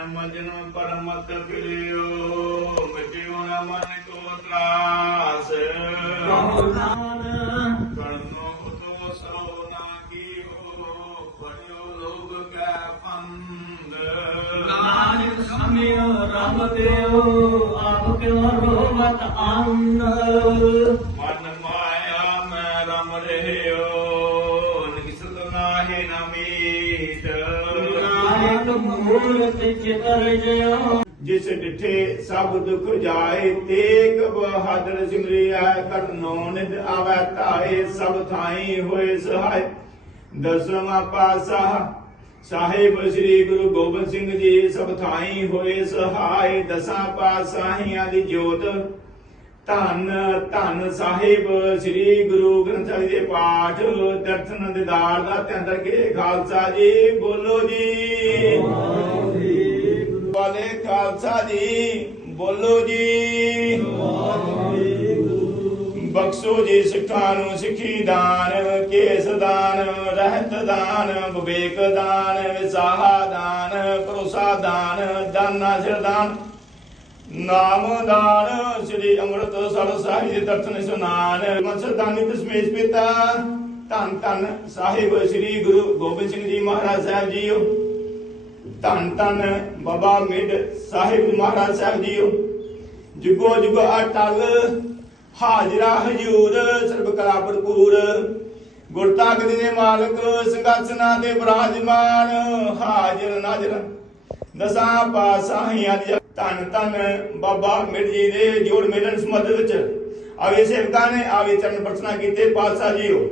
ਜਨਮ ਜਨਮ ਪਰਮਤ ਫਿਰਿਓ ਮਿਟਿਓ ਨ ਮਨ ਕੋ ਤਰਾਸ। ਕਰਨੋ ਤੋ ਸਰੋ ਨਾ ਕੀਓ ਪੜਿਓ ਲੋਗ ਕੈ ਫੰਦ ਨਾਨਕ ਸਮਿਓ ਰਮ ਦਿਓ ਆਪ ਕਿਉ ਰੋਵਤ ਅੰਨ ਮਨ ਮਾਇਆ ਮੈਂ ਰਮ ਰਹਿਓ ਨਿਕਸਤ ਨਾਹੀ ਨਮੀਤ ਨਾਨਕ ਮੂਰਤ ਚਿਤਰ ਜਿਉ ਜਿਸ ਡਿਠੇ ਸਭ ਦੁਖ ਜਾਏ, ਤੇਗ ਬਹਾਦਰ ਸਿਮਰਿਆ ਕਰਨੋ ਨਿਦ ਆਵੈ, ਧਾਏ, ਸਭ ਥਾਈ ਹੋਏ ਸਹਾਇ ਦਸਵਾਂ ਪਾਸਾ ਸਾਹਿਬ ਸ੍ਰੀ ਗੁਰੂ ਗੋਬਿੰਦ ਸਿੰਘ ਜੀ, ਸਭ ਥਾਈ ਹੋਏ ਸਹਾਇ ਦਸਾਂ ਪਾਸਾਹੀਆਂ ਦੀ ਜੋਤ ਧੰਨ ਧੰਨ ਸਾਹਿਬ ਸ੍ਰੀ ਗੁਰੂ ਗ੍ਰੰਥ ਸਾਹਿਬ ਦੇ ਪਾਠ ਦਰਸ਼ਨ ਦਿਦਾਰ ਦਾ ਧਿਆਨ ਰੱਖੇ ਖਾਲਸਾ ਜੀ, ਬੋਲੋ ਜੀ। ਵਾਲੇ ਖਾਲਸਾ ਜੀ, ਬੋਲੋ ਜੀ। ਬਖਸ਼ੋ ਜੀ ਸਿੱਖਾਂ ਨੂੰ ਸਿੱਖੀ ਦਾਨ, ਕੇਸ ਦਾਨ, ਰਹਿਤ ਦਾਨ, ਵਿਵੇਕ ਦਾਨ, ਵਿਸਾਹਾ ਦਾਨ, ਭਰੋਸਾ ਦਾਨ, ਦਾਨਾ ਸਿਰ ਦਾਨ। ਨਾਮ ਦਾਨ ਸ੍ਰੀ ਅੰਮ੍ਰਿਤਸਰ ਸਾਹਿਬ ਦੇ ਦਰਸ਼ਨ ਇਸ਼ਨਾਨ ਮਨਸਦਾਨੀ ਦਸਮੇਸ਼ ਪਿਤਾ, ਧੰਨ ਧੰਨ ਸਾਹਿਬ ਸ੍ਰੀ ਗੁਰੂ ਗੋਬਿੰਦ ਸਿੰਘ ਜੀ ਮਹਾਰਾਜ ਸਾਹਿਬ ਜੀਓ। ਧੰਨ ਧੰਨ ਬਾਬਾ ਮਿੱਡ ਸਾਹਿਬ ਮਹਾਰਾਜ ਸਾਹਿਬ ਜੀਓ। ਜੁਗੋ ਜੁਗੋ ਅਟਲ, ਹਾਜ਼ਰਾ ਹਜੂਰ ਸਰਬ ਕਲਾ ਭਰਪੂਰ। ਗੁਰਤਾਗ ਦੇ ਮਾਲਕ ਸਿੰਘਾਸਨਾਂ ਤੇ ਬਿਰਾਜਮਾਨ, ਹਾਜ਼ਰ ਨਾਜ਼ਰ। ਦਸਾਂ ਪਾਸਾਹੀਆਂ ਦੀ ਧੰਨ ਧੰਨ ਬਾਬਾ ਮਿੱਡ ਜੀ ਦੇ ਜੋੜ ਮੇਲਣ ਸਮੱਧ ਵਿੱਚ। ਆਵੇ ਸੇਵਕਾਂ ਨੇ ਆਵੇ ਚਰਨ ਪ੍ਰਸਨਾ ਕੀਤੇ, ਪਾਤਸ਼ਾਹ ਜੀਓ।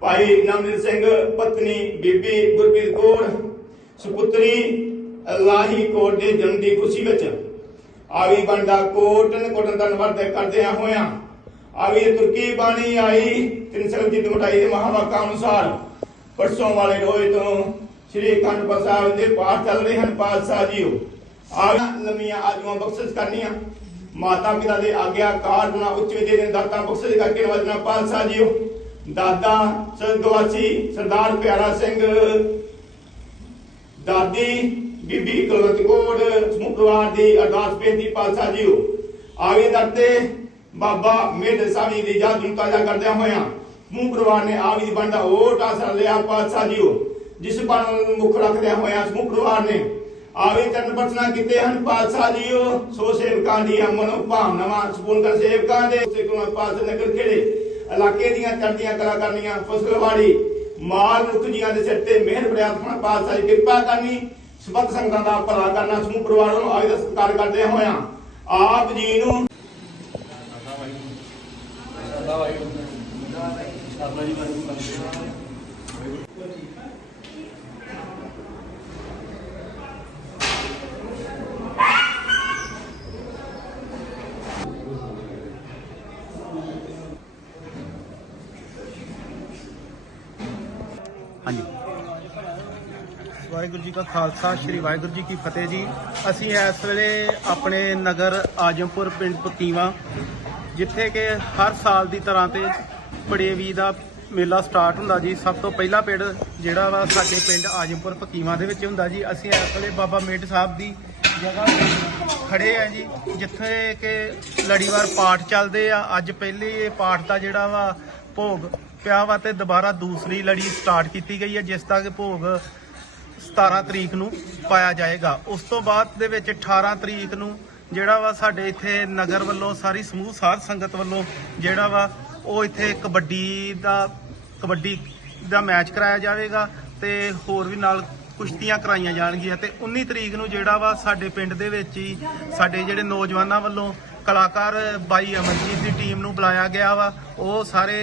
ਭਾਈ ਨਵਨੀਤ ਸਿੰਘ, ਪਤਨੀ ਬੀਬੀ ਗੁਰਪ੍ਰੀਤ ਕੌਰ, ਸੁਪੁੱਤਰੀ ਲਾਹੀ ਕੋਟ ਦੇ ਜਨਮ ਦੀ ਖੁਸ਼ੀ ਵਿੱਚ। ਆਵੀ ਬੰਦਾ ਕੋਟਨ ਕੋਟਨ ਦਾ ਵਰਤ ਕਰਦਿਆਂ ਹੋਇਆਂ। ਆਵੀ ਤੁਰਕੀ ਬਾਣੀ ਆਈ, ਤਿੰਨ ਸਭ ਦੀ ਮਟਾਈ ਦੇ ਮਹਾਵਾਕਾਂ ਅਨੁਸਾਰ। ਪਰਸੋਂ ਵਾਲੇ ਰੋਏ ਤੋਂ ਸ੍ਰੀ ਅਖੰਡ ਪਾਠ ਸਾਹਿਬ ਦੇ ਪਾਠ ਚੱਲ ਰਹੇ ਹਨ, ਪਾਤਸ਼ਾਹ ਜੀਓ। ਆ ਲੰਮੀਆਂ ਆਜੂਆਂ ਬਖਸ਼ਿਸ਼ ਕਰਨੀਆਂ। ਮਾਤਾ ਪਿਤਾ ਦੇ ਆਗਿਆ ਕਾਰ ਉੱਚ ਵਿਦੇ ਦੇ ਦਾਤਾ ਬਖਸ਼ਿਸ਼ ਕਰਕੇ ਨਵਾਜਣਾ ਪਾਤਸ਼ਾਹ ਜੀਓ। ਦਾਦਾ ਸਤਗਵਾਸੀ ਸਰਦਾਰ ਪਿਆਰਾ ਸਿੰਘ, ਦਾਦੀ ਬੀਬੀ ਕੁਲਵੰਤ ਕੌਰ, ਸਮੂਹ ਪਰਿਵਾਰ ਦੀ ਅਰਦਾਸ ਬੇਨਤੀ ਪਾਤਸ਼ਾਹ ਜੀਓ। ਆਗੇ ਦਰਤੇ ਬਾਬਾ ਮੇਢ ਸਾਵੀ ਦੀ ਯਾਦ ਨੂੰ ਤਾਜ਼ਾ ਕਰਦਿਆਂ ਹੋਇਆਂ ਸਮੂਹ ਪਰਿਵਾਰ ਨੇ ਆਵੀ ਦੀ ਬਣਦਾ ਓਟ ਆਸਰਾ ਲਿਆ ਪਾਤਸ਼ਾਹ ਜੀਓ। ਜਿਸ ਬਣ ਨੂੰ ਮੁੱਖ ਰੱਖਦਿਆਂ ਹੋਇਆਂ ਸਮੂਹ ਪਰਿਵਾਰ ਨੇ ਆਵੇ ਚਰਨ ਬਚਨਾ ਕੀਤੇ ਹਨ, ਪਾਤਸ਼ਾਹ ਜੀਓ। ਸੋ ਸੇਵਕਾਂ ਦੀ ਮਨੋ ਭਾਵਨਾਵਾਂ ਸਪੂਰਨ ਕਰ ਸੇਵਕਾਂ ਦੇ। ਸਿੱਖਾਂ ਪਾਸ ਨਗਰ ਖੇੜੇ, ਇਲਾਕੇ ਦੀਆਂ ਚੜ੍ਹਦੀਆਂ ਕਲਾ ਕਰਨੀਆਂ ਫਸਲਵਾੜੀ ਮਾਲ ਮੁਖ ਜੀਆਂ ਦੇ ਸਿਰ ਤੇ ਮਿਹਰ ਪ੍ਰਿਆਤਮਾ ਪਾਤਸ਼ਾਹ ਦੀ ਕਿਰਪਾ ਕਰਨੀ, ਸਬੰਧ ਸੰਗਤਾਂ ਦਾ ਭਲਾ ਕਰਨਾ, ਸਮੂਹ ਪਰਿਵਾਰ ਨੂੰ ਆਗੇ ਦਾ ਸਤਿਕਾਰ ਕਰਦੇ ਹੋਇਆਂ, ਆਪ ਜੀ ਨੂੰ ਹਾਂਜੀ ਵਾਹਿਗੁਰੂ ਜੀ ਕਾ ਖਾਲਸਾ, ਸ੍ਰੀ ਵਾਹਿਗੁਰੂ ਜੀ ਕੀ ਫਤਿਹ ਜੀ। ਅਸੀਂ ਇਸ ਵੇਲੇ ਆਪਣੇ ਨਗਰ ਆਜਮਪੁਰ ਪਿੰਡ ਪਤੀਵਾ ਜਿੱਥੇ ਕਿ ਹਰ ਸਾਲ ਦੀ ਤਰ੍ਹਾਂ ਤੇ ਪੜੇਵੀ ਦਾ ਮੇਲਾ ਸਟਾਰਟ ਹੁੰਦਾ ਜੀ। ਸਭ ਤੋਂ ਪਹਿਲਾ ਪਿੰਡ ਜਿਹੜਾ ਵਾ ਸਾਡੇ ਪਿੰਡ ਆਜਮਪੁਰ ਪਕੀਵਾ ਦੇ ਵਿੱਚ ਹੁੰਦਾ ਜੀ। ਅਸੀਂ ਇਸ ਵੇਲੇ ਬਾਬਾ ਮੇਡ ਸਾਹਿਬ ਦੀ ਜਗ੍ਹਾ ਤੇ ਖੜੇ ਆ ਜੀ, ਜਿੱਥੇ ਕਿ ਲੜੀਵਾਰ ਪਾਠ ਚੱਲਦੇ ਆ। ਅੱਜ ਪਹਿਲੇ ਇਹ ਪਾਠ ਦਾ ਜਿਹੜਾ ਵਾ ਭੋਗ ਪਿਆ ਵਾ ਤੇ ਦੁਬਾਰਾ ਦੂਸਰੀ ਲੜੀ ਸਟਾਰਟ ਕੀਤੀ ਗਈ ਹੈ, ਜਿਸ ਦਾ ਕਿ ਭੋਗ 17 ਤਰੀਕ ਨੂੰ ਪਾਇਆ ਜਾਏਗਾ। ਉਸ ਤੋਂ ਬਾਅਦ ਦੇ ਵਿੱਚ 18 ਤਰੀਕ ਨੂੰ ਜਿਹੜਾ ਵਾ ਸਾਡੇ ਇੱਥੇ ਨਗਰ ਵੱਲੋਂ ਸਾਰੀ ਸਮੂਹ ਸਾਧ ਸੰਗਤ ਵੱਲੋਂ ਜਿਹੜਾ ਵਾ ਉਹ ਇੱਥੇ ਕਬੱਡੀ ਦਾ ਕਬੱਡੀ ਦਾ ਮੈਚ ਕਰਾਇਆ ਜਾਵੇਗਾ ਤੇ ਹੋਰ ਵੀ ਨਾਲ ਕੁਸ਼ਤੀਆਂ ਕਰਾਈਆਂ ਜਾਣਗੀਆਂ। ਤੇ 19 ਤਰੀਕ ਨੂੰ ਜਿਹੜਾ ਵਾ ਸਾਡੇ ਪਿੰਡ ਦੇ ਵਿੱਚ ਹੀ ਸਾਡੇ ਜਿਹੜੇ ਨੌਜਵਾਨਾਂ ਵੱਲੋਂ ਕਲਾਕਾਰ ਬਾਈ ਅਮਰਜੀਤ ਦੀ ਟੀਮ ਨੂੰ ਬੁਲਾਇਆ ਗਿਆ ਵਾ। ਉਹ ਸਾਰੇ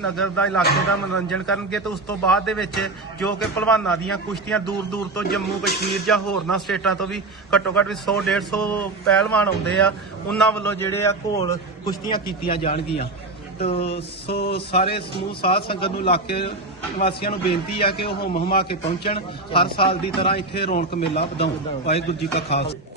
ਨਗਰ ਦਾ ਇਲਾਕੇ ਦਾ ਮਨੋਰੰਜਨ ਕਰਨਗੇ ਤੇ ਉਸ ਤੋਂ ਬਾਅਦ ਦੇ ਵਿੱਚ ਜੋ ਕਿ ਭਲਵਾਨਾਂ ਦੀਆਂ ਕੁਸ਼ਤੀਆਂ ਦੂਰ ਦੂਰ ਤੋਂ ਜੰਮੂ ਕਸ਼ਮੀਰ ਜਾਂ ਹੋਰਨਾਂ ਸਟੇਟਾਂ ਤੋਂ ਵੀ ਘੱਟੋ ਘੱਟ ਵੀ 100 150 ਪਹਿਲਵਾਨ ਆਉਂਦੇ ਆ, ਉਹਨਾਂ ਵੱਲੋਂ ਜਿਹੜੇ ਆ ਘੋਲ ਕੁਸ਼ਤੀਆਂ ਕੀਤੀਆਂ ਜਾਣਗੀਆਂ। ਤੋ ਸੋ ਸਾਰੇ ਸਮੂਹ, ਸਾਧ ਸੰਗਤ ਨੂੰ ਇਲਾਕੇ ਵਾਸੀਆਂ ਨੂੰ ਬੇਨਤੀ ਆ ਕਿ ਉਹ ਹੁਮ ਹੁਮਾ ਕੇ ਪਹੁੰਚਣ। ਹਰ ਸਾਲ ਦੀ ਤਰ੍ਹਾਂ ਇੱਥੇ ਰੌਣਕ ਮੇਲਾ ਵਧਾਉਣ। ਵਾਹਿਗੁਰੂ ਜੀ ਕਾ ਖਾਲਸਾ।